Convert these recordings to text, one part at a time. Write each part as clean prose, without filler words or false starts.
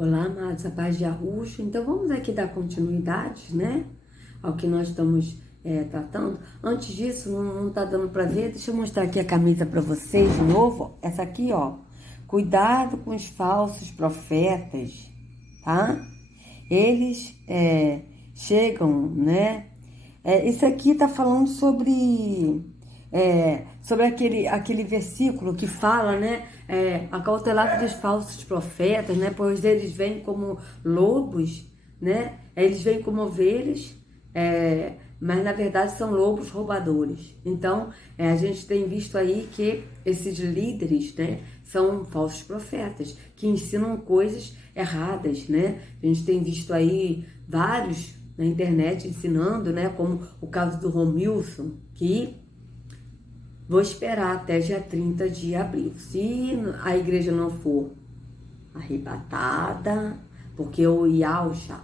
Olá, amados, a paz de Arruxo. Então, vamos aqui dar continuidade, né, ao que nós estamos tratando. Antes disso, não tá dando para ver, deixa eu mostrar aqui a camisa para vocês de novo. Essa aqui, ó. Cuidado com os falsos profetas, tá? Eles chegam, né? Isso aqui tá falando sobre aquele versículo que fala, né? Acautelado dos falsos profetas, né? Pois eles vêm como lobos, né? Eles vêm como ovelhas, mas na verdade são lobos roubadores. Então, a gente tem visto aí que esses líderes, né? São falsos profetas que ensinam coisas erradas, né? A gente tem visto aí vários na internet ensinando, né? Como o caso do Romilson, que vou esperar até dia 30 de abril. Se a igreja não for arrebatada, porque o Yahusha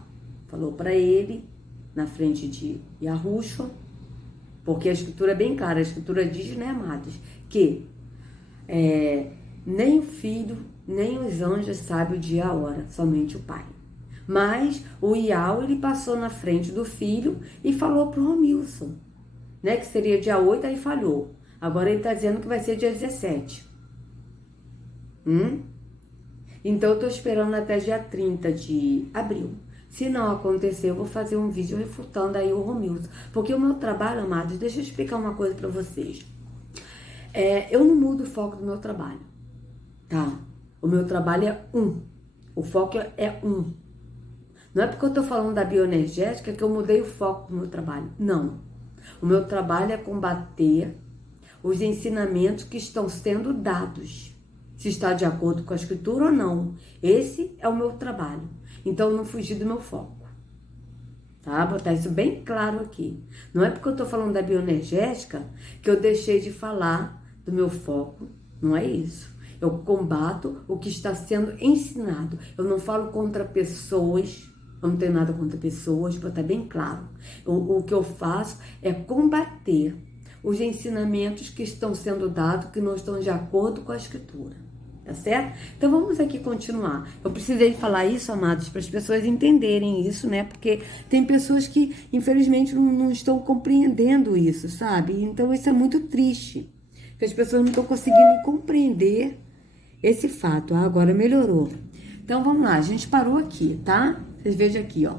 falou para ele, na frente de Yahushua, porque a escritura é bem clara, a escritura diz, né, amados, que nem o filho, nem os anjos sabem o dia e a hora, somente o pai. Mas o Iau, ele passou na frente do filho e falou pro Romilson, né, que seria dia 8, aí falhou. Agora ele está dizendo que vai ser dia 17. Então eu estou esperando até dia 30 de abril. Se não acontecer, eu vou fazer um vídeo refutando aí o Romilson. Porque o meu trabalho, amados, deixa eu explicar uma coisa para vocês. Eu não mudo o foco do meu trabalho, tá? O meu trabalho é um. O foco é um. Não é porque eu estou falando da bioenergética que eu mudei o foco do meu trabalho. Não. O meu trabalho é combater os ensinamentos que estão sendo dados. Se está de acordo com a escritura ou não. Esse é o meu trabalho. Então, eu não fugi do meu foco. Tá? Botar isso bem claro aqui. Não é porque eu estou falando da bioenergética que eu deixei de falar do meu foco. Não é isso. Eu combato o que está sendo ensinado. Eu não falo contra pessoas. Eu não tenho nada contra pessoas, para estar bem claro. O que eu faço é combater os ensinamentos que estão sendo dados, que não estão de acordo com a escritura. Tá certo? Então vamos aqui continuar. Eu precisei falar isso, amados, para as pessoas entenderem isso, né? Porque tem pessoas que, infelizmente, não estão compreendendo isso, sabe? Então isso é muito triste. Que as pessoas não estão conseguindo compreender esse fato. Agora melhorou. Então vamos lá, a gente parou aqui, tá? Vocês vejam aqui, ó.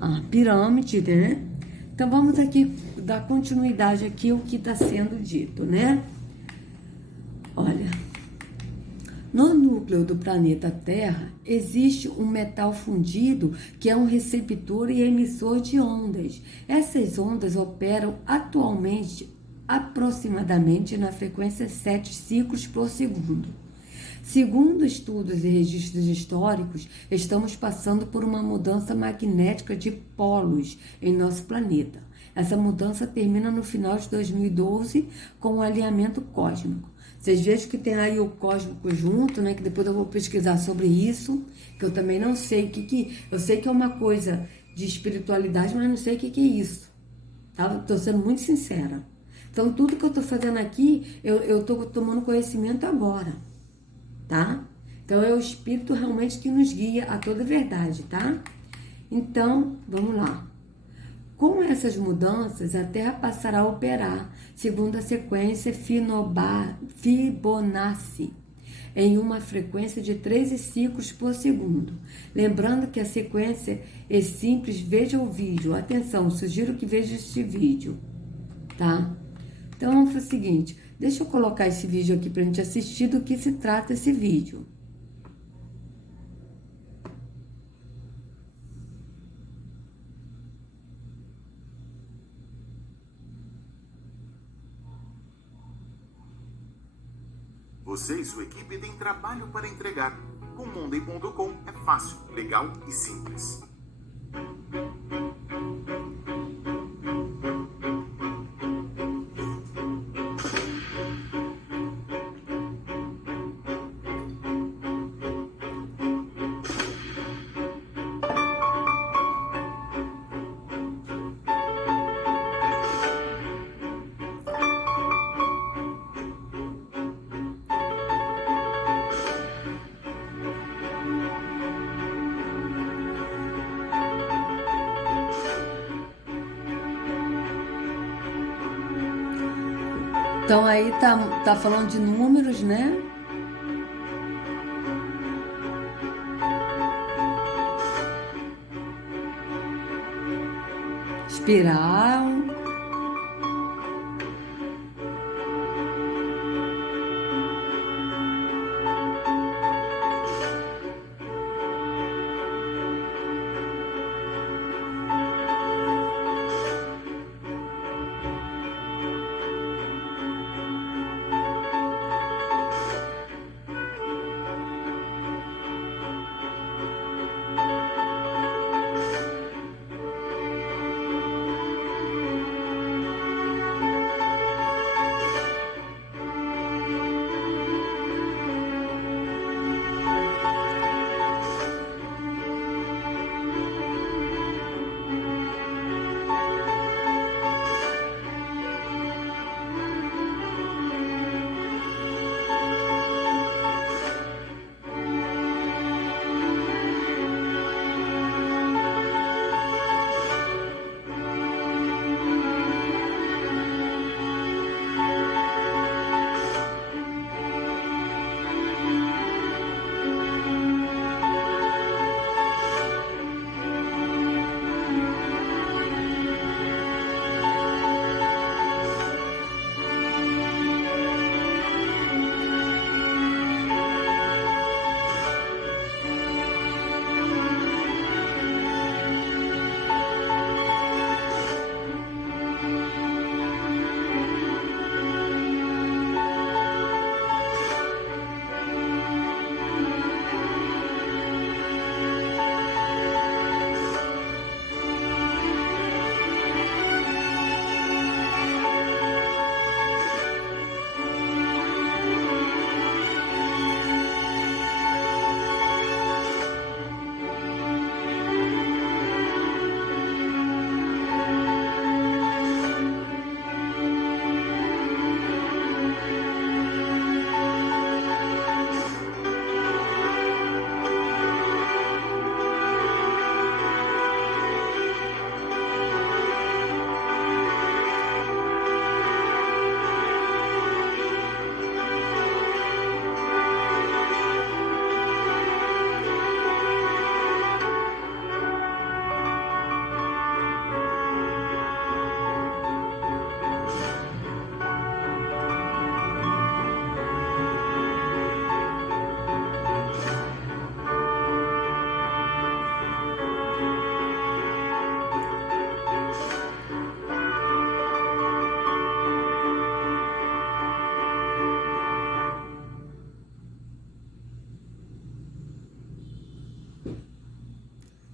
A pirâmide, né? Então vamos aqui dar continuidade aqui ao que está sendo dito, né? Olha, no núcleo do planeta Terra existe um metal fundido que é um receptor e emissor de ondas. Essas ondas operam atualmente aproximadamente na frequência 7 ciclos por segundo. Segundo estudos e registros históricos, estamos passando por uma mudança magnética de polos em nosso planeta. Essa mudança termina no final de 2012 com o alinhamento cósmico. Vocês vejam que tem aí o cósmico junto, né? Que depois eu vou pesquisar sobre isso, que eu também não sei o que... Eu sei que é uma coisa de espiritualidade, mas não sei o que é isso. Tá? Estou sendo muito sincera. Então, tudo que eu estou fazendo aqui, eu estou tomando conhecimento agora. Tá? Então, é o Espírito realmente que nos guia a toda a verdade, tá? Então, vamos lá. Com essas mudanças, a Terra passará a operar segundo a sequência Fibonacci, em uma frequência de 13 ciclos por segundo. Lembrando que a sequência é simples, veja o vídeo. Atenção, sugiro que veja este vídeo, tá? Então, vamos fazer o seguinte, deixa eu colocar esse vídeo aqui pra gente assistir do que se trata esse vídeo. Você e sua equipe têm trabalho para entregar. Com Monday.com é fácil, legal e simples. Então aí tá falando de números, né? Espiral.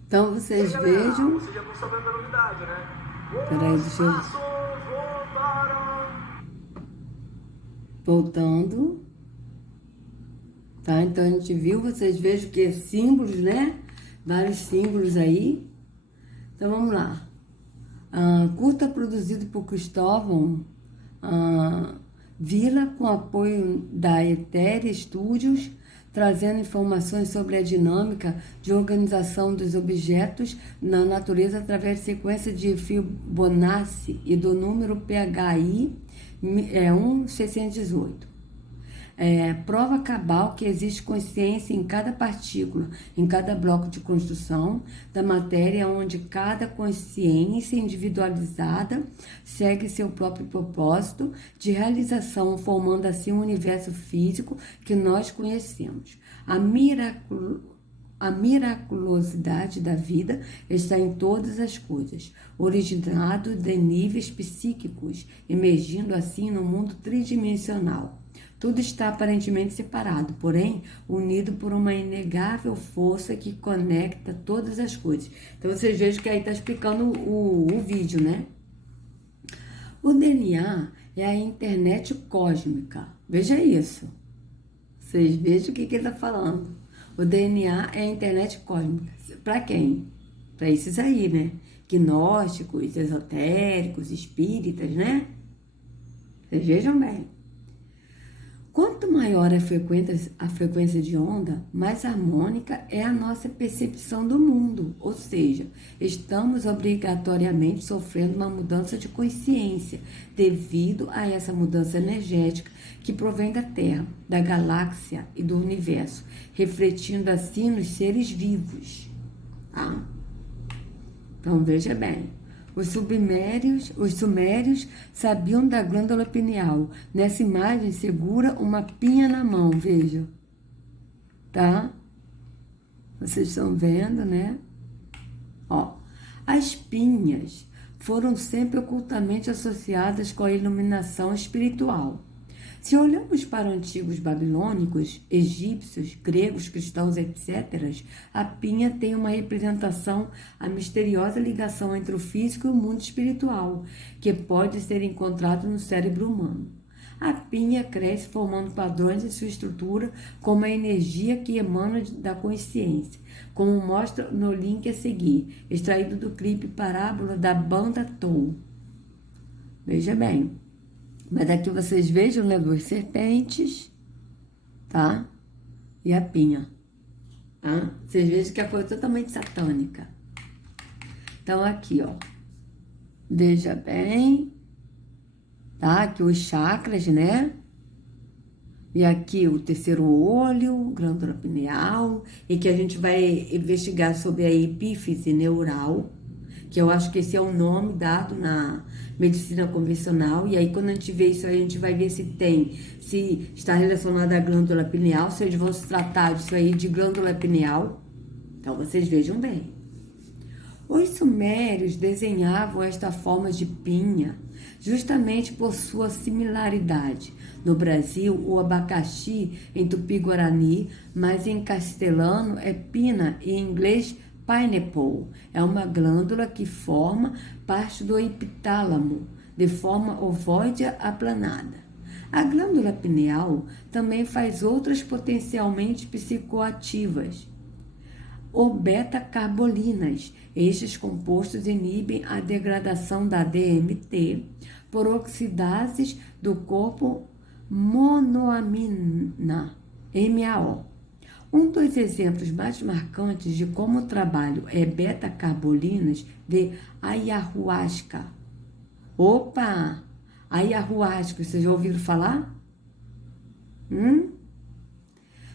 Então vocês vejam. Você já está sabendo da novidade, né? Peraí, deixa eu. Voltando. Tá? Então a gente viu, vocês vejam que é símbolos, né? Vários símbolos aí. Então vamos lá. Curta produzido por Cristóvão Vila, com apoio da Etérea Studios, trazendo informações sobre a dinâmica de organização dos objetos na natureza através de sequência de Fibonacci e do número PHI 1618. Prova cabal que existe consciência em cada partícula, em cada bloco de construção da matéria, onde cada consciência individualizada segue seu próprio propósito de realização, formando assim um universo físico que nós conhecemos. A miraculosidade da vida está em todas as coisas, originado de níveis psíquicos, emergindo assim no mundo tridimensional. Tudo está aparentemente separado, porém unido por uma inegável força que conecta todas as coisas. Então vocês vejam que aí está explicando o vídeo, né? O DNA é a internet cósmica. Veja isso. Vocês vejam o que ele está falando. O DNA é a internet cósmica. Para quem? Para esses aí, né? Gnósticos, esotéricos, espíritas, né? Vocês vejam bem. Quanto maior a frequência de onda, mais harmônica é a nossa percepção do mundo, ou seja, estamos obrigatoriamente sofrendo uma mudança de consciência devido a essa mudança energética que provém da Terra, da galáxia e do universo, refletindo assim nos seres vivos. Tá? Então veja bem. Os sumérios sabiam da glândula pineal. Nessa imagem, segura uma pinha na mão, vejam. Tá? Vocês estão vendo, né? Ó, as pinhas foram sempre ocultamente associadas com a iluminação espiritual. Se olhamos para antigos babilônicos, egípcios, gregos, cristãos, etc., a pinha tem uma representação, a misteriosa ligação entre o físico e o mundo espiritual, que pode ser encontrado no cérebro humano. A pinha cresce formando padrões em sua estrutura como a energia que emana da consciência, como mostra no link a seguir, extraído do clipe Parábola da banda Tool. Veja bem. Mas aqui vocês vejam, né, duas serpentes, tá? E a pinha. Tá? Vocês vejam que a coisa é totalmente satânica. Então, aqui, ó. Veja bem. Tá? Aqui os chakras, né? E aqui o terceiro olho, glândula pineal. E que a gente vai investigar sobre a epífise neural. Que eu acho que esse é o nome dado na medicina convencional, e aí quando a gente vê isso, a gente vai ver se está relacionado à glândula pineal, se eles vão se tratar disso aí de glândula pineal. Então, vocês vejam bem. Os sumérios desenhavam esta forma de pinha justamente por sua similaridade. No Brasil, o abacaxi em tupi-guarani, mas em castelhano é pina e em inglês pineapple. É uma glândula que forma parte do epitálamo, de forma ovoide aplanada. A glândula pineal também faz outras potencialmente psicoativas, ou beta-carbolinas. Estes compostos inibem a degradação da DMT por oxidases do corpo monoamina, MAO. Um dos exemplos mais marcantes de como o trabalho é beta-carbolinas de ayahuasca. Opa! Ayahuasca, vocês já ouviram falar?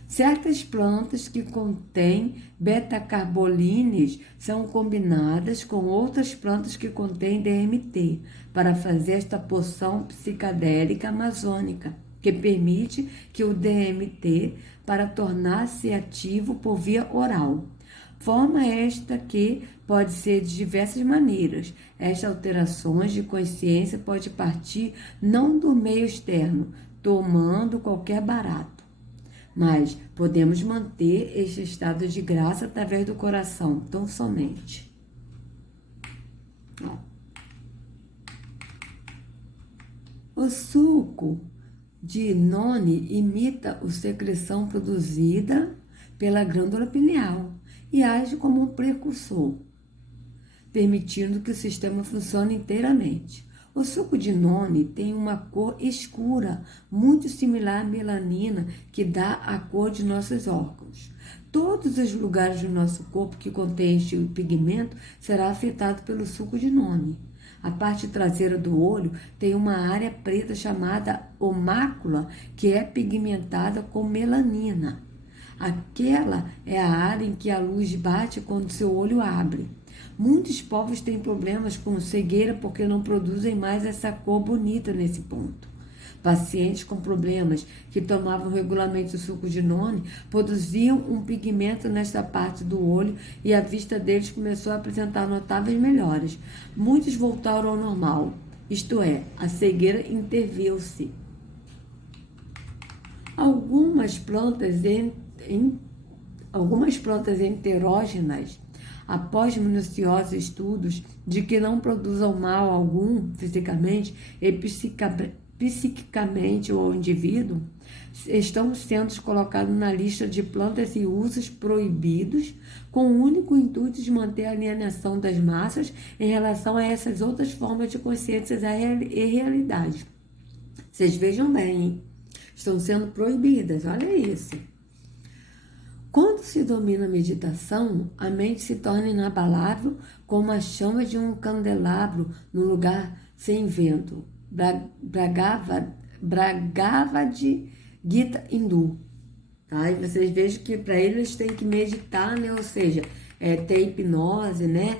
Certas plantas que contêm beta-carbolines são combinadas com outras plantas que contêm DMT para fazer esta poção psicadélica amazônica, que permite que o DMT para tornar-se ativo por via oral. Forma esta que pode ser de diversas maneiras. Estas alterações de consciência pode partir não do meio externo, tomando qualquer barato, mas podemos manter este estado de graça através do coração, tão somente. O suco de noni imita a secreção produzida pela glândula pineal e age como um precursor, permitindo que o sistema funcione inteiramente. O suco de noni tem uma cor escura, muito similar à melanina, que dá a cor de nossos órgãos. Todos os lugares do nosso corpo que contém este pigmento será afetado pelo suco de noni. A parte traseira do olho tem uma área preta chamada omácula, que é pigmentada com melanina. Aquela é a área em que a luz bate quando seu olho abre. Muitos povos têm problemas com cegueira porque não produzem mais essa cor bonita nesse ponto. Pacientes com problemas que tomavam regularmente o suco de noni produziam um pigmento nesta parte do olho e a vista deles começou a apresentar notáveis melhoras. Muitos voltaram ao normal, isto é, a cegueira interviu-se. Algumas plantas enterógenas, após minuciosos estudos de que não produzam mal algum fisicamente e psiquicamente ao indivíduo, estão sendo colocados na lista de plantas e usos proibidos, com o único intuito de manter a alienação das massas em relação a essas outras formas de consciência e realidade. Vocês vejam bem, hein? estão sendo proibidas, olha isso. Quando se domina a meditação, a mente se torna inabalável como a chama de um candelabro no lugar sem vento. Bhagavad Gita hindu. Tá? E vocês vejam que para eles têm que meditar, né? Ou seja, ter hipnose, né?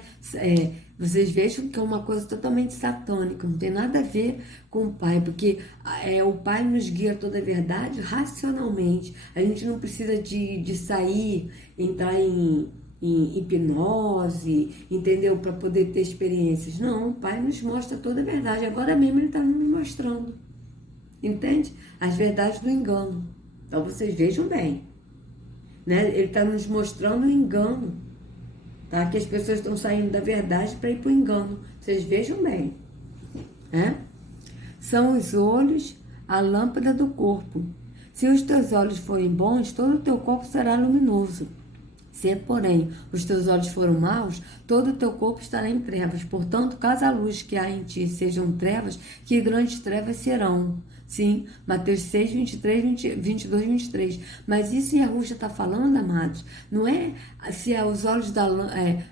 Vocês vejam que é uma coisa totalmente satânica, não tem nada a ver com o Pai, porque o Pai nos guia toda a verdade racionalmente. A gente não precisa de sair, entrar em hipnose, entendeu? Para poder ter experiências. Não, o Pai nos mostra toda a verdade. Agora mesmo ele está nos mostrando, entende? As verdades do engano. Então vocês vejam bem, né? Ele está nos mostrando o engano, tá? Que as pessoas estão saindo da verdade para ir para o engano. Vocês vejam bem, né? São os olhos a lâmpada do corpo. Se os teus olhos forem bons, todo o teu corpo será luminoso. Se, porém, os teus olhos forem maus, todo o teu corpo estará em trevas. Portanto, caso a luz que há em ti sejam trevas, que grandes trevas serão. Sim, Mateus 6, 22, 23. Mas isso Yahushua está falando, amados, não é se é os olhos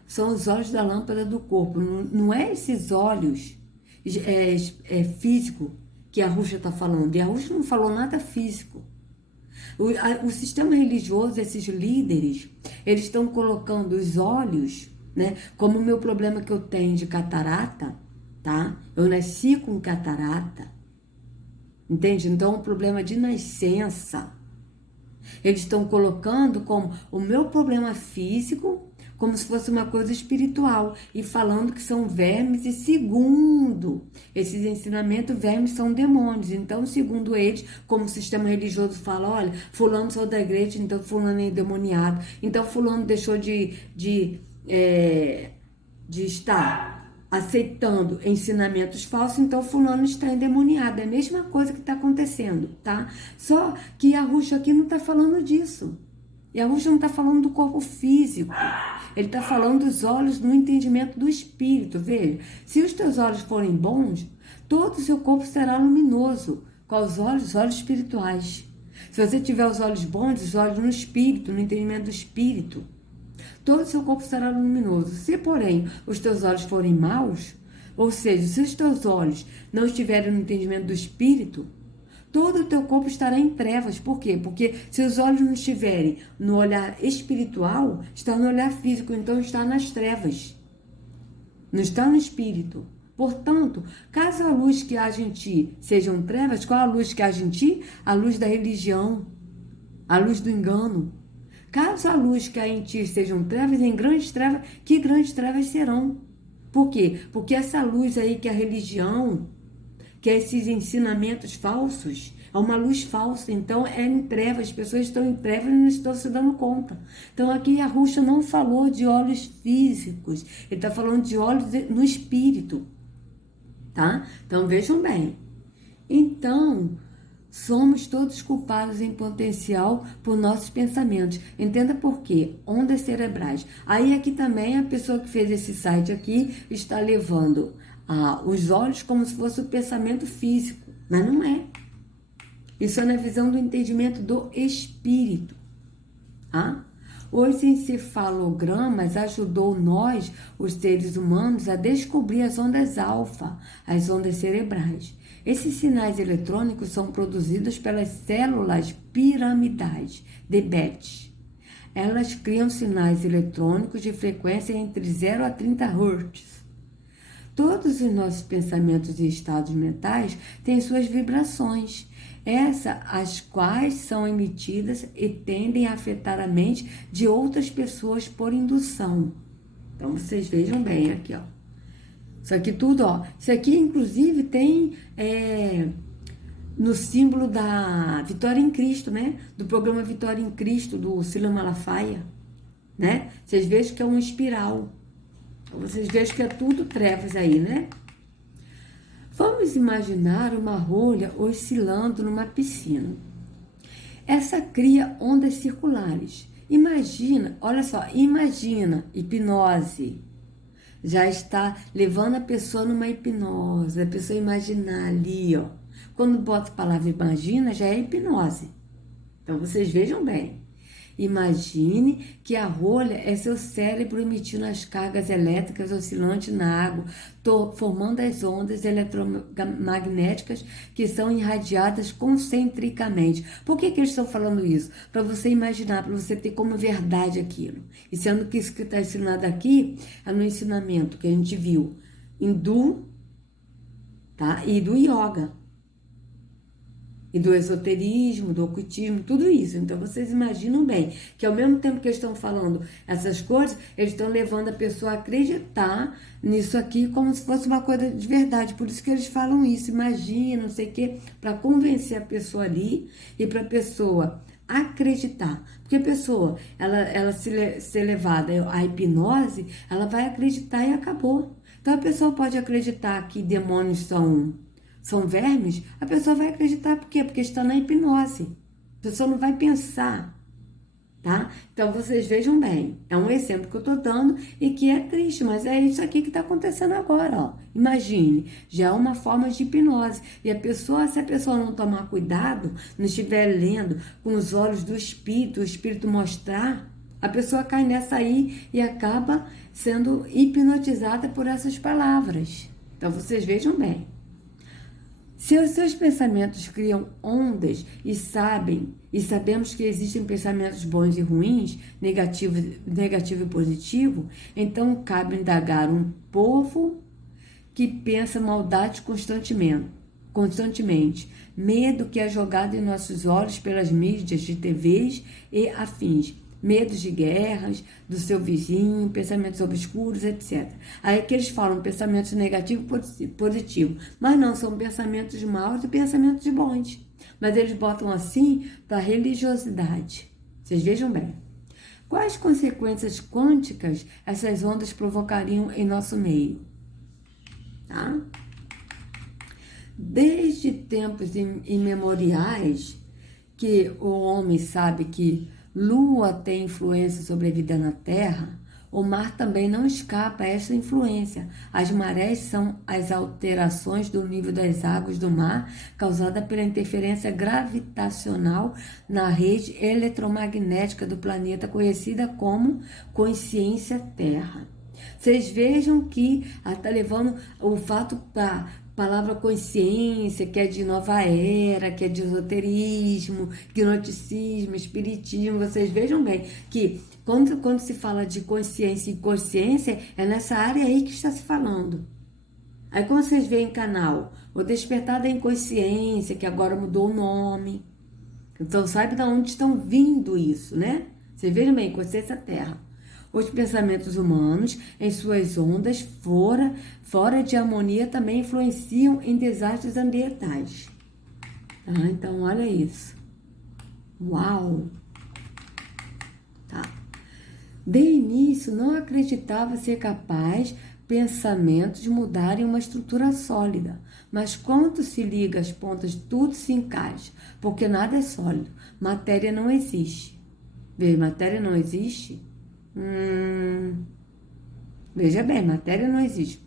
são os olhos da lâmpada do corpo. Não é esses olhos físico que Yahushua está falando. Yahushua não falou nada físico. O sistema religioso, esses líderes, eles estão colocando os olhos, né? Como o meu problema que eu tenho de catarata, tá? Eu nasci com catarata. Entende? Então, o problema de nascença, eles estão colocando como o meu problema físico, como se fosse uma coisa espiritual, e falando que são vermes, e segundo esses ensinamentos, vermes são demônios. Então, segundo eles, como o sistema religioso fala, olha, fulano saiu da igreja, então fulano é endemoniado, então fulano deixou de estar aceitando ensinamentos falsos, então fulano está endemoniado. É a mesma coisa que está acontecendo, tá? Só que Yahushua aqui não está falando disso. Yahushua não está falando do corpo físico. Ele está falando dos olhos no entendimento do espírito. Veja, se os teus olhos forem bons, todo o seu corpo será luminoso. Qual os olhos? Os olhos espirituais. Se você tiver os olhos bons, os olhos no espírito, no entendimento do espírito, todo o seu corpo será luminoso. Se, porém, os teus olhos forem maus, ou seja, se os teus olhos não estiverem no entendimento do espírito, todo o teu corpo estará em trevas. Por quê? Porque se os olhos não estiverem no olhar espiritual, está no olhar físico, então está nas trevas. Não está no espírito. Portanto, caso a luz que haja em ti sejam trevas, qual a luz que haja em ti? A luz da religião, a luz do engano. Caso a luz que há em ti sejam trevas, em grandes trevas, que grandes trevas serão? Por quê? Porque essa luz aí que é a religião, que é esses ensinamentos falsos, é uma luz falsa, então é em trevas, as pessoas estão em trevas e não estão se dando conta. Então aqui Yahushua não falou de olhos físicos, ele está falando de olhos no espírito, tá? Então vejam bem. Então, somos todos culpados em potencial por nossos pensamentos. Entenda por quê? Ondas cerebrais. Aí aqui também a pessoa que fez esse site aqui está levando os olhos como se fosse o pensamento físico, mas não é. Isso é na visão do entendimento do espírito. Os encefalogramas ajudou nós, os seres humanos, a descobrir as ondas alfa, as ondas cerebrais. Esses sinais eletrônicos são produzidos pelas células piramidais de Bethe. Elas criam sinais eletrônicos de frequência entre 0 a 30 Hz. Todos os nossos pensamentos e estados mentais têm suas vibrações, as quais são emitidas e tendem a afetar a mente de outras pessoas por indução. Então, vocês vejam bem aqui, ó. Isso aqui tudo, ó. Isso aqui, inclusive, tem no símbolo da Vitória em Cristo, né? Do programa Vitória em Cristo, do Silas Malafaia, né? Vocês vejam que é uma espiral. Vocês vejam que é tudo trevas aí, né? Vamos imaginar uma rolha oscilando numa piscina. Essa cria ondas circulares. Imagina, olha só, imagina, hipnose. Já está levando a pessoa numa hipnose, a pessoa imaginar ali, ó, Quando bota a palavra imagina, já é hipnose. Então, vocês vejam bem. Imagine que a rolha é seu cérebro emitindo as cargas elétricas oscilantes na água, formando as ondas eletromagnéticas que são irradiadas concentricamente. Por que eles estão falando isso? Para você imaginar, para você ter como verdade aquilo. E sendo que isso que está ensinado aqui é no ensinamento que a gente viu hindu, tá? E do yoga. E do esoterismo, do ocultismo, tudo isso. Então, vocês imaginam bem que ao mesmo tempo que eles estão falando essas coisas, eles estão levando a pessoa a acreditar nisso aqui como se fosse uma coisa de verdade. Por isso que eles falam isso, imagina, não sei o quê, para convencer a pessoa ali e para a pessoa acreditar. Porque a pessoa, ela se levada à hipnose, ela vai acreditar e acabou. Então, a pessoa pode acreditar que demônios são vermes, a pessoa vai acreditar. Por quê? Porque está na hipnose. A pessoa não vai pensar, tá? Então, vocês vejam bem. É um exemplo que eu estou dando e que é triste, mas é isso aqui que está acontecendo agora, ó. Imagine, já é uma forma de hipnose. E a pessoa, se a pessoa não tomar cuidado, não estiver lendo com os olhos do espírito, o espírito mostrar, a pessoa cai nessa aí e acaba sendo hipnotizada por essas palavras. Então, vocês vejam bem. Se os seus pensamentos criam ondas e sabemos que existem pensamentos bons e ruins, negativo e positivo, então cabe indagar um povo que pensa maldade constantemente, medo que é jogado em nossos olhos pelas mídias de TVs e afins, medos de guerras, do seu vizinho, pensamentos obscuros, etc. Aí que eles falam pensamentos negativos e positivos, mas não, são pensamentos maus e pensamentos bons. Mas eles botam assim para religiosidade. Vocês vejam bem. Quais consequências quânticas essas ondas provocariam em nosso meio? Tá? Desde tempos imemoriais que o homem sabe que Lua tem influência sobre a vida na Terra, o mar também não escapa a essa influência. As marés são as alterações do nível das águas do mar causada pela interferência gravitacional na rede eletromagnética do planeta, conhecida como consciência Terra. Vocês vejam que está levando o fato para palavra consciência, que é de nova era, que é de esoterismo, gnosticismo, espiritismo. Vocês vejam bem que quando se fala de consciência e inconsciência, é nessa área aí que está se falando. Aí quando vocês veem canal, o Despertar da Inconsciência, que agora mudou o nome. Então sabe de onde estão vindo isso, né? Vocês vejam bem, consciência Terra. Os pensamentos humanos, em suas ondas fora de harmonia, também influenciam em desastres ambientais. Tá? Então, olha isso. Uau! Tá. De início, não acreditava ser capaz pensamentos mudarem uma estrutura sólida. Mas quando se liga as pontas, tudo se encaixa, porque nada é sólido. Matéria não existe. Veja, matéria não existe? Veja bem, matéria não existe.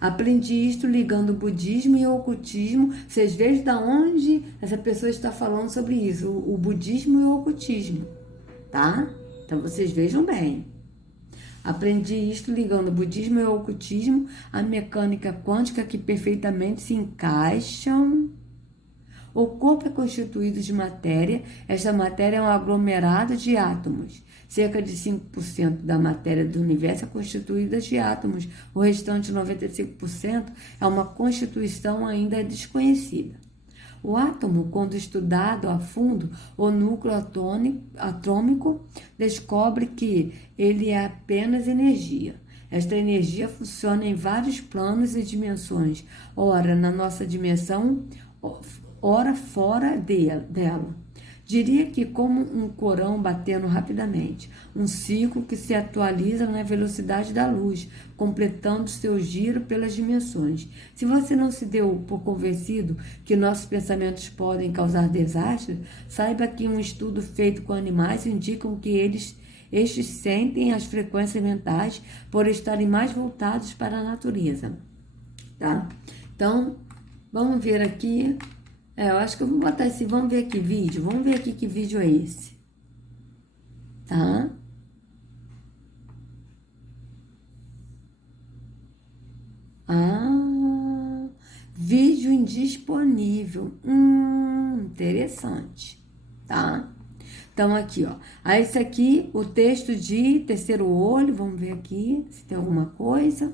Aprendi isto ligando o budismo e o ocultismo. Vocês vejam de onde essa pessoa está falando sobre isso. O budismo e o ocultismo, tá? Então, vocês vejam bem. Aprendi isto ligando o budismo e o ocultismo, a mecânica quântica que perfeitamente se encaixam. O corpo é constituído de matéria. Esta matéria é um aglomerado de átomos. Cerca de 5% da matéria do universo é constituída de átomos. O restante, 95%, é uma constituição ainda desconhecida. O átomo, quando estudado a fundo, o núcleo atômico, descobre que ele é apenas energia. Esta energia funciona em vários planos e dimensões, ora na nossa dimensão, ora fora dela. Diria que como um corão batendo rapidamente, um ciclo que se atualiza na velocidade da luz, completando seu giro pelas dimensões. Se você não se deu por convencido que nossos pensamentos podem causar desastres, saiba que um estudo feito com animais indica que estes sentem as frequências mentais por estarem mais voltados para a natureza. tá? Então, vamos ver aqui. Eu acho que eu vou botar esse, vamos ver aqui vídeo. Vamos ver aqui que vídeo é esse. Tá? Vídeo indisponível. Interessante, tá? Então, aqui, ó. Aí, esse aqui, o texto de terceiro olho. Vamos ver aqui se tem alguma coisa.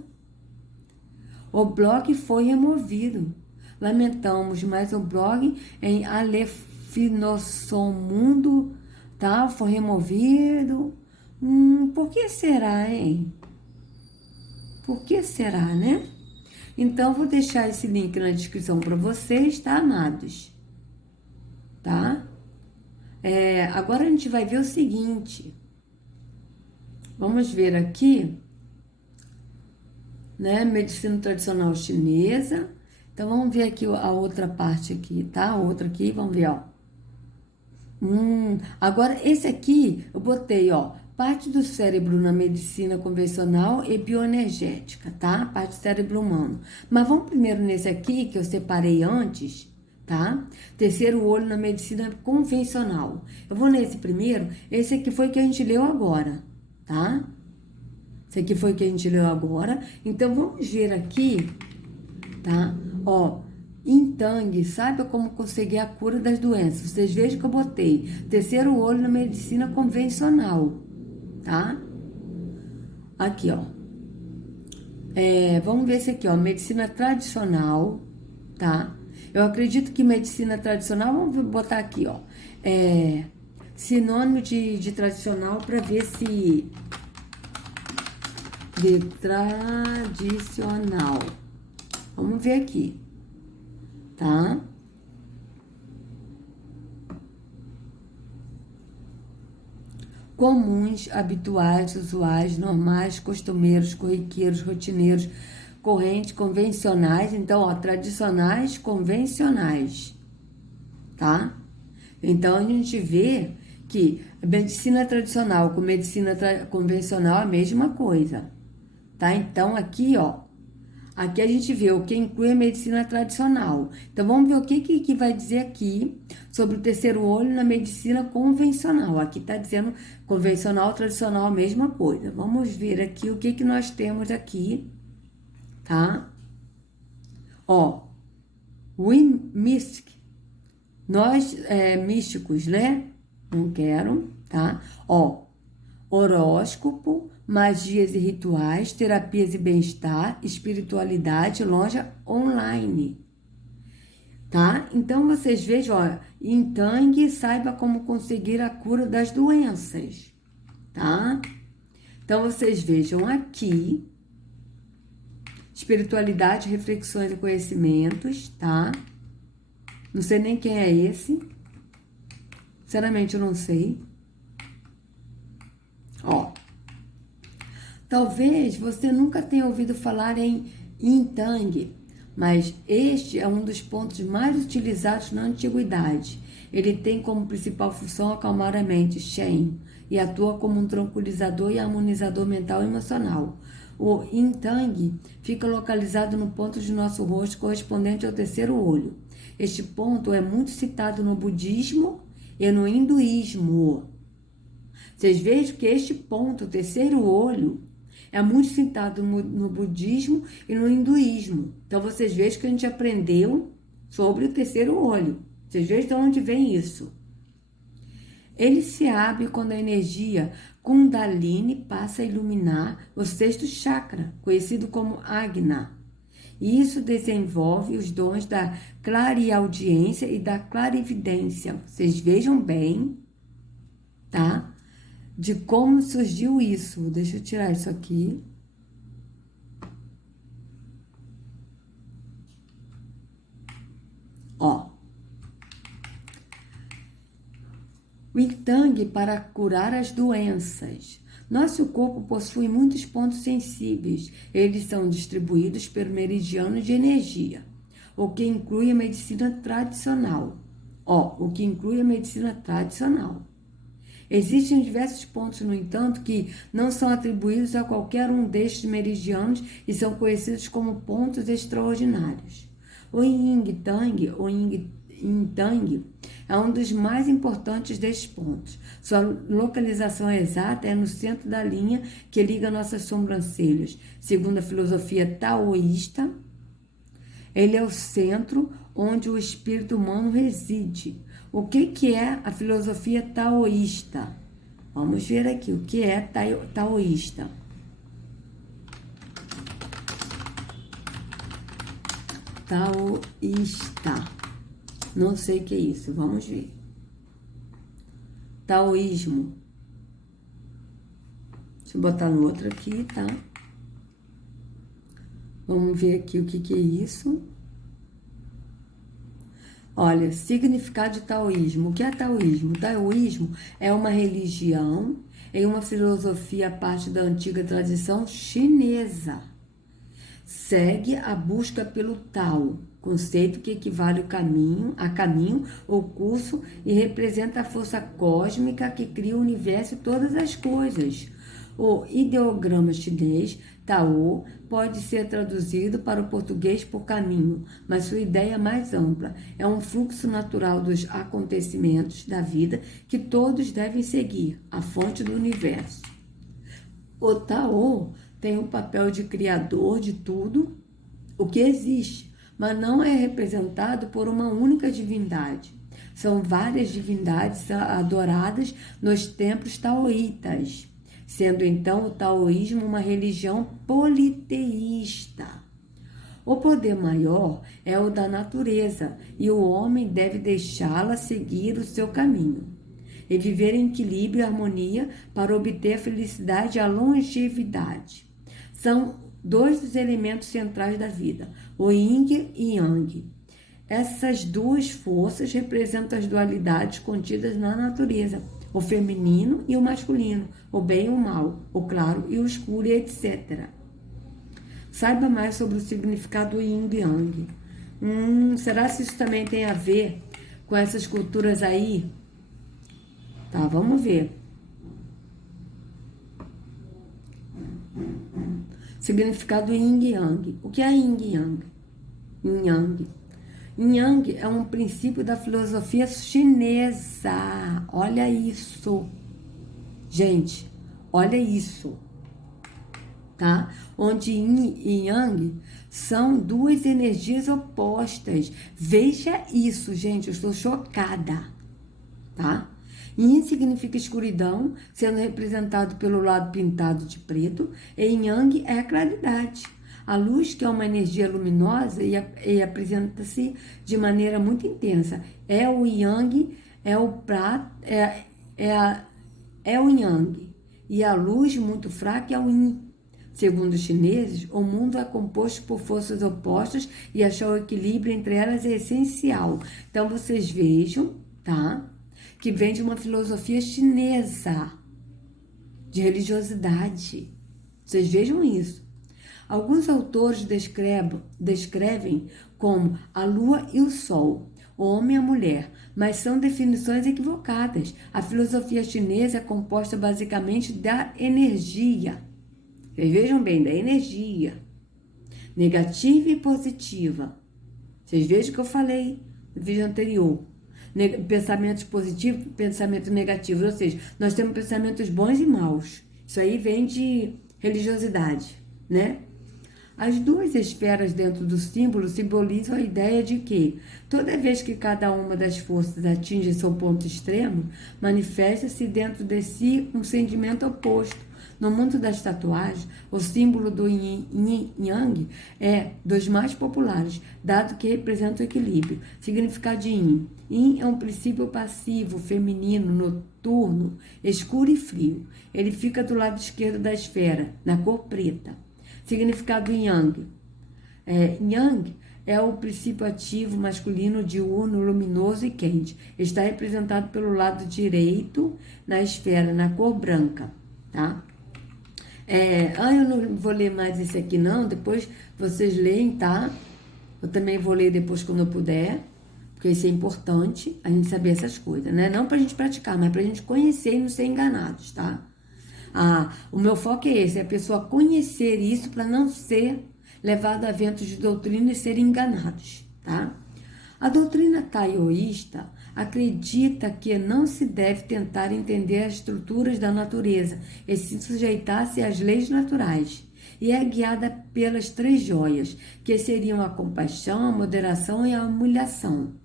O blog foi removido. Lamentamos, mas o blog em Alefinossomundo, tá? Foi removido. Por que será, hein? Por que será, né? Então, vou deixar esse link na descrição para vocês, tá, amados? Tá? Agora a gente vai ver o seguinte. Vamos ver aqui, né? Medicina tradicional chinesa. Então, vamos ver aqui a outra parte aqui, tá? A outra aqui, vamos ver, ó. Agora, esse aqui, eu botei, ó, parte do cérebro na medicina convencional e bioenergética, tá? Parte do cérebro humano. Mas vamos primeiro nesse aqui, que eu separei antes, tá? Terceiro olho na medicina convencional. Eu vou nesse primeiro. Esse aqui foi o que a gente leu agora, tá? Esse aqui foi o que a gente leu agora. Então, vamos ver aqui, tá? Ó, Intang, saiba como conseguir a cura das doenças. Vocês vejam que eu botei terceiro olho na medicina convencional, tá? Aqui, ó. Vamos ver esse aqui, ó. Medicina tradicional, tá? Eu acredito que medicina tradicional, vamos botar aqui, ó. Sinônimo de tradicional para ver se... De tradicional. Vamos ver aqui, tá? Comuns, habituais, usuais, normais, costumeiros, corriqueiros, rotineiros, correntes, convencionais. Então, ó, tradicionais, convencionais, tá? Então, a gente vê que a medicina tradicional com medicina convencional é a mesma coisa, tá? Então, aqui, ó, aqui a gente vê o que inclui a medicina tradicional. Então, vamos ver o que vai dizer aqui sobre o terceiro olho na medicina convencional. Aqui tá dizendo convencional, tradicional, a mesma coisa. Vamos ver aqui o que nós temos aqui, tá? Ó, Mystic. Nós, místicos, né? Não quero, tá? Ó, horóscopo, magias e rituais, terapias e bem-estar, espiritualidade, loja online, tá? Então, vocês vejam, ó, Intang, saiba como conseguir a cura das doenças, tá? Então, vocês vejam aqui, espiritualidade, reflexões e conhecimentos, tá? Não sei nem quem é esse. Sinceramente, eu não sei. Ó. Talvez você nunca tenha ouvido falar em Intang, mas este é um dos pontos mais utilizados na antiguidade. Ele tem como principal função acalmar a mente, Shen, e atua como um tranquilizador e harmonizador mental e emocional. O Intang fica localizado no ponto de nosso rosto correspondente ao terceiro olho. Este ponto é muito citado no budismo e no hinduísmo. Vocês vejam que este ponto, o terceiro olho, é muito citado no budismo e no hinduísmo. Então, vocês vejam que a gente aprendeu sobre o terceiro olho. Vocês vejam de onde vem isso. Ele se abre quando a energia Kundalini passa a iluminar o sexto chakra, conhecido como Ajna. E isso desenvolve os dons da clareaudiência e da clarividência. Vocês vejam bem, tá? De como surgiu isso. Deixa eu tirar isso aqui. Ó. O Intang para curar as doenças. Nosso corpo possui muitos pontos sensíveis. Eles são distribuídos pelo meridiano de energia, o que inclui a medicina tradicional. Ó, o que inclui a medicina tradicional. Existem diversos pontos, no entanto, que não são atribuídos a qualquer um destes meridianos e são conhecidos como pontos extraordinários. O Yin Tang, ou Yin Tang, é um dos mais importantes destes pontos. Sua localização exata é no centro da linha que liga nossas sobrancelhas. Segundo a filosofia taoísta, ele é o centro onde o espírito humano reside. O que é a filosofia taoísta? Vamos ver aqui o que é taoísta. Taoísta. Não sei o que é isso, vamos ver. Taoísmo. Deixa eu botar no outro aqui, tá? Vamos ver aqui o que é isso. Olha, significado de taoísmo. O que é taoísmo? Taoísmo é uma religião e uma filosofia a parte da antiga tradição chinesa. Segue a busca pelo Tao, conceito que equivale a caminho ou curso e representa a força cósmica que cria o universo e todas as coisas. O ideograma chinês, Tao, pode ser traduzido para o português por caminho, mas sua ideia é mais ampla. É um fluxo natural dos acontecimentos da vida que todos devem seguir, a fonte do universo. O Tao tem o papel de criador de tudo o que existe, mas não é representado por uma única divindade. São várias divindades adoradas nos templos taoítas, sendo então o taoísmo uma religião politeísta. O poder maior é o da natureza e o homem deve deixá-la seguir o seu caminho e viver em equilíbrio e harmonia para obter a felicidade e a longevidade. São dois dos elementos centrais da vida, o Yin e Yang. Essas duas forças representam as dualidades contidas na natureza, o feminino e o masculino, o bem e o mal, o claro e o escuro, etc. Saiba mais sobre o significado do Yin e Yang. Será que isso também tem a ver com essas culturas aí? Tá, vamos ver. Significado Yin e Yang. O que é Yin e Yang? Yin Yang. Yin Yang é um princípio da filosofia chinesa. Olha isso. Gente, olha isso. Tá? Onde Yin e Yang são duas energias opostas. Veja isso, gente. Eu estou chocada. Tá? Yin significa escuridão, sendo representado pelo lado pintado de preto, e Yang é a claridade. A luz, que é uma energia luminosa e apresenta-se de maneira muito intensa. É o Yang, é o prato, é o Yang. E a luz muito fraca é o Yin. Segundo os chineses, o mundo é composto por forças opostas e achar o equilíbrio entre elas é essencial. Então, vocês vejam, tá? Que vem de uma filosofia chinesa, de religiosidade. Vocês vejam isso. Alguns autores descrevem como a lua e o sol, o homem e a mulher, mas são definições equivocadas. A filosofia chinesa é composta basicamente da energia. Vocês vejam bem, da energia. Negativa e positiva. Vocês vejam o que eu falei no vídeo anterior. Pensamentos positivos, pensamentos negativos, ou seja, nós temos pensamentos bons e maus. Isso aí vem de religiosidade, né? As duas esferas dentro do símbolo simbolizam a ideia de que, toda vez que cada uma das forças atinge seu ponto extremo, manifesta-se dentro de si um sentimento oposto. No mundo das tatuagens, o símbolo do Yin e Yang é dos mais populares, dado que representa o equilíbrio. Significado de Yin. Yin é um princípio passivo, feminino, noturno, escuro e frio. Ele fica do lado esquerdo da esfera, na cor preta. Significado Yang. Yang é o princípio ativo, masculino, diurno, luminoso e quente. Está representado pelo lado direito na esfera, na cor branca, tá? Eu não vou ler mais esse aqui não, depois vocês leem, tá? Eu também vou ler depois quando eu puder, Porque isso é importante, a gente saber essas coisas, né? Não pra gente praticar, mas pra gente conhecer e não ser enganados, tá? O meu foco é esse, é a pessoa conhecer isso para não ser levado a ventos de doutrina e serem enganados, tá? A doutrina taoísta acredita que não se deve tentar entender as estruturas da natureza e se sujeitar-se às leis naturais. E é guiada pelas 3 joias, que seriam a compaixão, a moderação e a humilhação.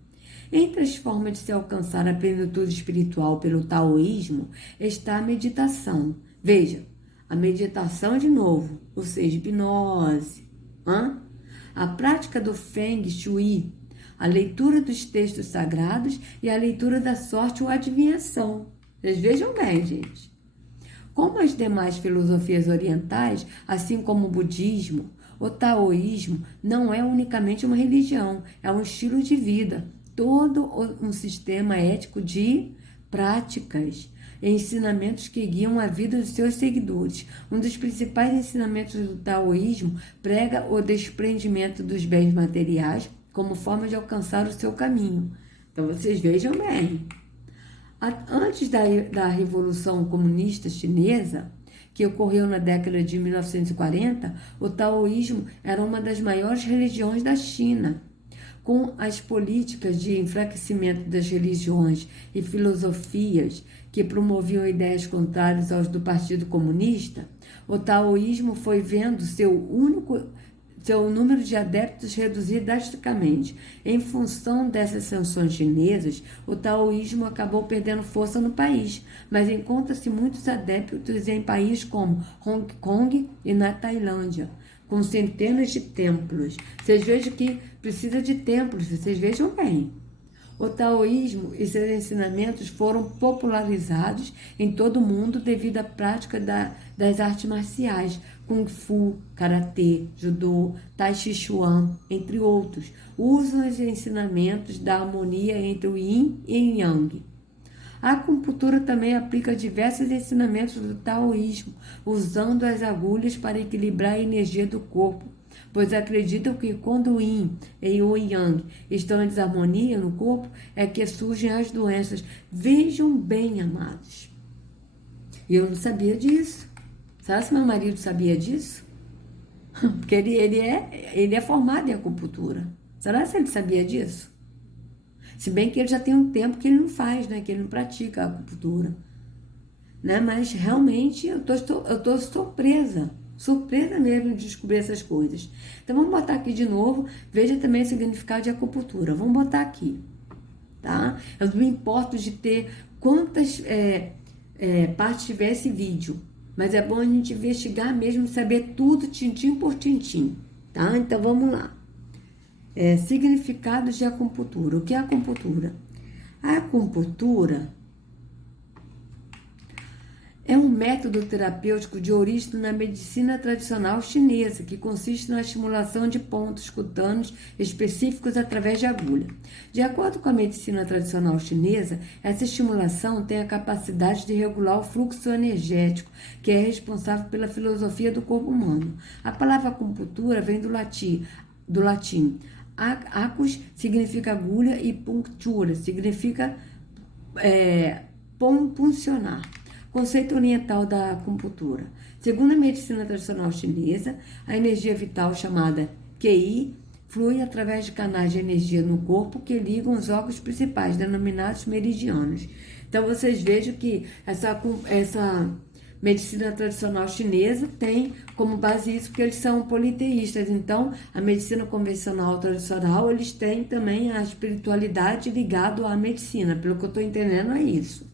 Entre as formas de se alcançar a plenitude espiritual pelo taoísmo está a meditação. Veja, a meditação de novo, ou seja, hipnose. A prática do Feng Shui, a leitura dos textos sagrados e a leitura da sorte ou adivinhação. Vocês vejam bem, gente. Como as demais filosofias orientais, assim como o budismo, o taoísmo não é unicamente uma religião, é um estilo de vida, todo um sistema ético de práticas e ensinamentos que guiam a vida dos seus seguidores. Um dos principais ensinamentos do taoísmo prega o desprendimento dos bens materiais como forma de alcançar o seu caminho. Então, vocês vejam bem. Antes da Revolução Comunista Chinesa, que ocorreu na década de 1940, o taoísmo era uma das maiores religiões da China. Com as políticas de enfraquecimento das religiões e filosofias que promoviam ideias contrárias aos do Partido Comunista, o taoísmo foi vendo seu número de adeptos reduzir drasticamente. Em função dessas sanções chinesas, o taoísmo acabou perdendo força no país, mas encontra-se muitos adeptos em países como Hong Kong e na Tailândia, com centenas de templos. Vocês vejam que precisa de templos, vocês vejam bem. O taoísmo e seus ensinamentos foram popularizados em todo o mundo devido à prática das artes marciais, Kung Fu, Karatê, Judô, Tai Chi Chuan, entre outros. Usam os ensinamentos da harmonia entre o Yin e o Yang. A acupuntura também aplica diversos ensinamentos do taoísmo, usando as agulhas para equilibrar a energia do corpo, pois acreditam que quando o Yin e o Yang estão em desarmonia no corpo, é que surgem as doenças. Vejam bem, amados. Eu não sabia disso. Será que meu marido sabia disso? Porque ele é formado em acupuntura. Será que ele sabia disso? Se bem que ele já tem um tempo que ele não faz, né? Que ele não pratica a acupuntura. Né? Mas realmente eu tô surpresa. Surpresa mesmo de descobrir essas coisas. Então vamos botar aqui de novo. Veja também o significado de acupuntura. Vamos botar aqui. Tá? Eu não me importo de ter quantas partes tiver esse vídeo. Mas é bom a gente investigar mesmo, saber tudo, tintim por tintim. Tá? Então vamos lá. Significados de acupuntura. O que é acupuntura? A acupuntura é um método terapêutico de origem na medicina tradicional chinesa, que consiste na estimulação de pontos cutâneos específicos através de agulha. De acordo com a medicina tradicional chinesa, essa estimulação tem a capacidade de regular o fluxo energético, que é responsável pela filosofia do corpo humano. A palavra acupuntura vem do latim. Acus significa agulha e punctura significa puncionar. Conceito oriental da acupuntura. Segundo a medicina tradicional chinesa, a energia vital chamada Qi flui através de canais de energia no corpo que ligam os órgãos principais, denominados meridianos. Então vocês vejam que essa medicina tradicional chinesa tem como base isso, porque eles são politeístas. Então, a medicina convencional tradicional, eles têm também a espiritualidade ligada à medicina. Pelo que eu estou entendendo, é isso.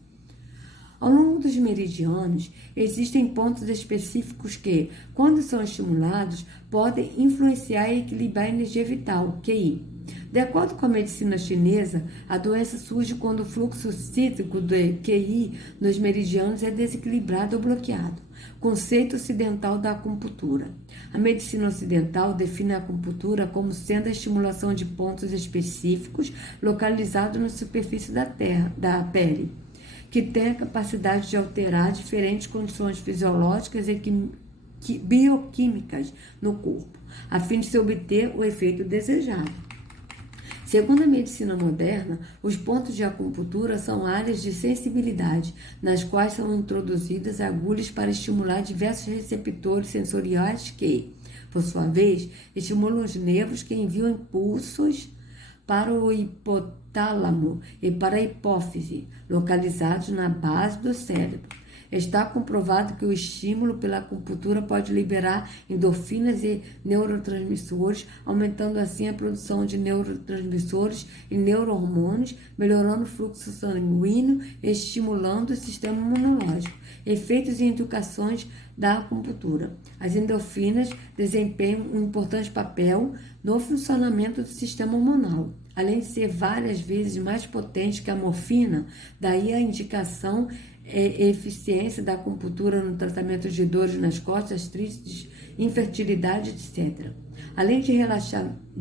Ao longo dos meridianos, existem pontos específicos que, quando são estimulados, podem influenciar e equilibrar a energia vital, QI. De acordo com a medicina chinesa, a doença surge quando o fluxo cíclico de QI nos meridianos é desequilibrado ou bloqueado. Conceito ocidental da acupuntura. A medicina ocidental define a acupuntura como sendo a estimulação de pontos específicos localizados na superfície da pele, que tem a capacidade de alterar diferentes condições fisiológicas e bioquímicas no corpo, a fim de se obter o efeito desejado. Segundo a medicina moderna, os pontos de acupuntura são áreas de sensibilidade, nas quais são introduzidas agulhas para estimular diversos receptores sensoriais que, por sua vez, estimulam os nervos que enviam impulsos para o hipotálamo e para a hipófise, localizados na base do cérebro. Está comprovado que o estímulo pela acupuntura pode liberar endorfinas e neurotransmissores, aumentando assim a produção de neurotransmissores e neurohormônios, melhorando o fluxo sanguíneo e estimulando o sistema imunológico. Efeitos e indicações da acupuntura. As endorfinas desempenham um importante papel no funcionamento do sistema hormonal. Além de ser várias vezes mais potente que a morfina, daí a indicação e eficiência da acupuntura no tratamento de dores nas costas, artrites, infertilidade, etc. Além de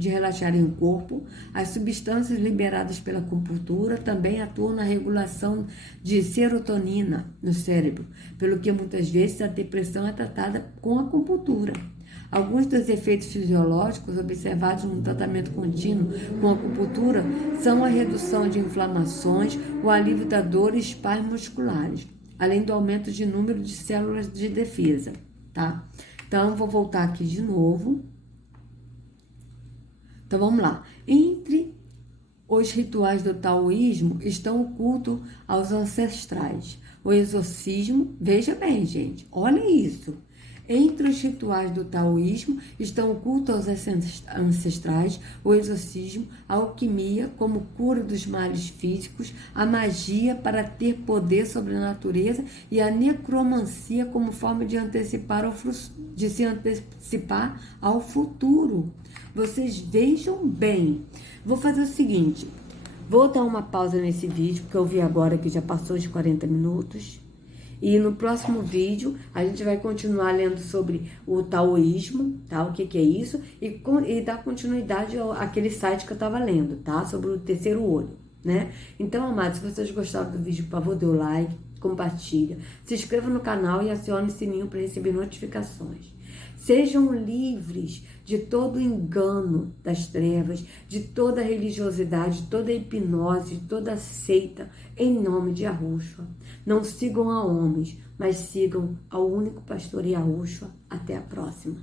relaxarem o corpo, as substâncias liberadas pela acupuntura também atuam na regulação de serotonina no cérebro, pelo que muitas vezes a depressão é tratada com acupuntura. Alguns dos efeitos fisiológicos observados no tratamento contínuo com acupuntura são a redução de inflamações, o alívio da dor e espasmos musculares, além do aumento de número de células de defesa, tá? Então, vou voltar aqui de novo. Então, vamos lá. Entre os rituais do taoísmo estão o culto aos ancestrais, o exorcismo. Veja bem, gente, olha isso. Entre os rituais do taoísmo estão o culto aos ancestrais, o exorcismo, a alquimia como cura dos males físicos, a magia para ter poder sobre a natureza e a necromancia como forma de se antecipar ao futuro. Vocês vejam bem. Vou fazer o seguinte, vou dar uma pausa nesse vídeo, porque eu vi agora que já passou de 40 minutos. E no próximo vídeo, a gente vai continuar lendo sobre o taoísmo, tá? O que é isso, e dar continuidade àquele site que eu tava lendo, tá? Sobre o terceiro olho, né? Então, amados, se vocês gostaram do vídeo, por favor, dê o like, compartilha, se inscreva no canal e acione o sininho para receber notificações. Sejam livres de todo engano das trevas, de toda religiosidade, de toda hipnose, de toda seita, em nome de Yahushua. Não sigam a homens, mas sigam ao único pastor Yahushua. Até a próxima.